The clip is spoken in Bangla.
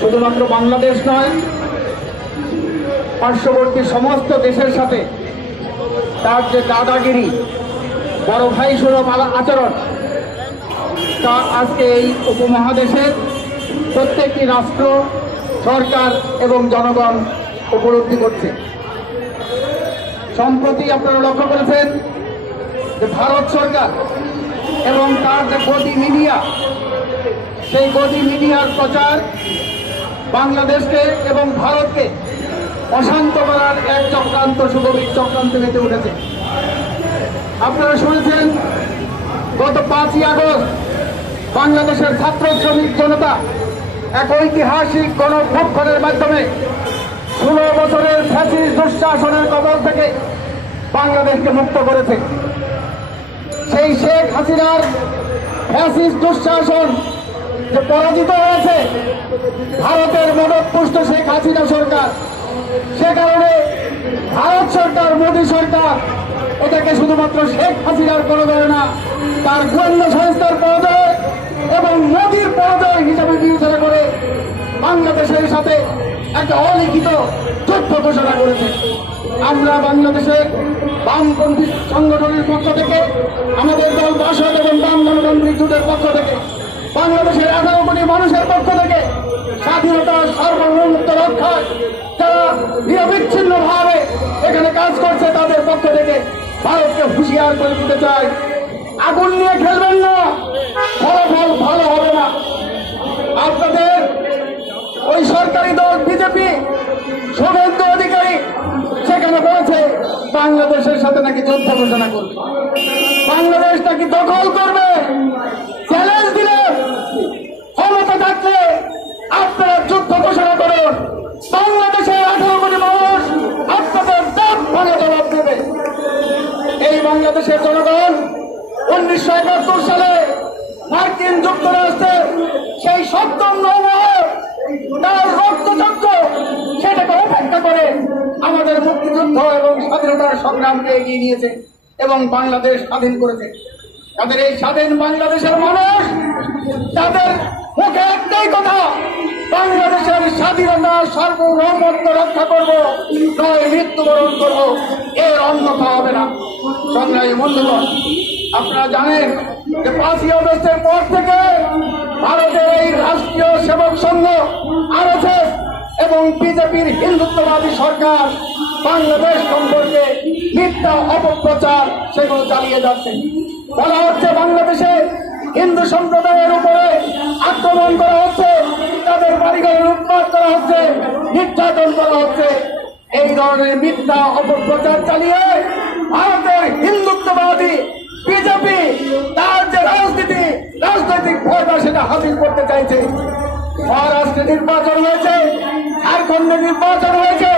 শুধুমাত্র বাংলাদেশ নয়, পার্শ্ববর্তী সমস্ত দেশের সাথে তার যে দাদাগিরি, বড় ভাই সুলভ আচরণ, তা আজকে এই উপমহাদেশের প্রত্যেকটি রাষ্ট্র, সরকার এবং জনগণ উপলব্ধি করছে। সম্প্রতি আপনারা লক্ষ্য করেছেন যে ভারত সরকার এবং তার যে গদি মিডিয়া, সেই গদি মিডিয়ার প্রচার বাংলাদেশকে এবং ভারতকে অশান্ত করার এক চক্রান্ত, সুগভীর চক্রান্ত মেতে উঠেছে। আপনারা শুনেছেন গত 5ই আগস্ট বাংলাদেশের ছাত্র শ্রমিক জনতা এক ঐতিহাসিক গণঅভ্যুত্থানের মাধ্যমে 16 বছরের ফ্যাসিস্ট দুঃশাসনের কবল থেকে বাংলাদেশকে মুক্ত করেছে। সেই শেখ হাসিনার ফ্যাসিস্ট দুঃশাসন যে পরাজিত হয়েছে ভারতের মদতপুষ্ট শেখ হাসিনা সরকার, সে কারণে ভারত সরকার, মোদী সরকার এটাকে শুধুমাত্র শেখ হাসিনার পরাজয় না, তার গোয়েন্দা সংস্থার পরাজয় এবং মোদীর পরাজয় হিসাবে বিবেচনা করে বাংলাদেশের সাথে একটা অলিখিত যুদ্ধ ঘোষণা করেছে। আমরা বাংলাদেশের বামপন্থী সংগঠনের পক্ষ থেকে, আমাদের দল বাসদ এবং বাম গণতান্ত্রিক জোটের পক্ষ থেকে, বাংলাদেশের 18 কোটি মানুষের পক্ষ থেকে স্বাধীনতার সার্বভৌমত্ব রক্ষায় যারা নিরবিচ্ছিন্নভাবে এখানে কাজ করছে তাদের পক্ষ থেকে ভারতকে হুঁশিয়ার করে দিতে চাই, আগুন নিয়ে খেলবেন না, ফলাফল ভালো হবে না। আপনাদের ওই সরকারি দল বিজেপি, শুভেন্দু অধিকারী সেখানে বলেছে বাংলাদেশের সাথে নাকি যুদ্ধ ঘোষণা করবে, বাংলাদেশ নাকি দখল করবে। চ্যালেঞ্জ দিলে ক্ষমতা থাকলে আপনারা যুদ্ধ ঘোষণা করুন, বাংলাদেশের 18 কোটি মানুষ আপনাদের দাঁত ভাঙা জবাব দেবে। এই বাংলাদেশের জনগণ 1971 সালে মার্কিন যুক্তরাষ্ট্রের সেই সপ্তম নৌবহর তার রক্তচক্র সেটাকে উপেক্ষা করে আমাদের মুক্তিযুদ্ধ এবং স্বাধীনতার সংগ্রামকে এগিয়ে নিয়েছে এবং বাংলাদেশ স্বাধীন করেছে। তাদের এই স্বাধীন বাংলাদেশের মানুষ, তাদের মুখে একটাই কথা, বাংলাদেশের স্বাধীনতা সার্বভৌমত্ব রক্ষা করব, নয় মৃত্যুবরণ করব, এর অন্যথা হবে না। সংগ্রামী বন্ধুগণ, আপনারা জানেন যে 5ই আগস্টের পর থেকে ভারতের এই রাষ্ট্রীয় সেবক সংঘ আরএসএস এবং বিজেপির হিন্দুত্ববাদী সরকার বাংলাদেশ সম্পর্কে মিথ্যা অপপ্রচার সেগুলো চালিয়ে যাচ্ছে। বলা হচ্ছে বাংলাদেশে হিন্দু সম্প্রদায়ের উপরে আক্রমণ করা হচ্ছে, তাদের বাড়িঘরে লুটপাট করা হচ্ছে, নির্যাতন করা হচ্ছে। এই ধরনের মিথ্যা অপপ্রচার চালিয়ে ভারতের হিন্দুত্ববাদী বিজেপি তার যে রাজনৈতিক ফয়দা সেটা হাসিল করতে চাইছে। মহারাষ্ট্রে নির্বাচন হয়েছে, ঝাড়খণ্ডে নির্বাচন হয়েছে,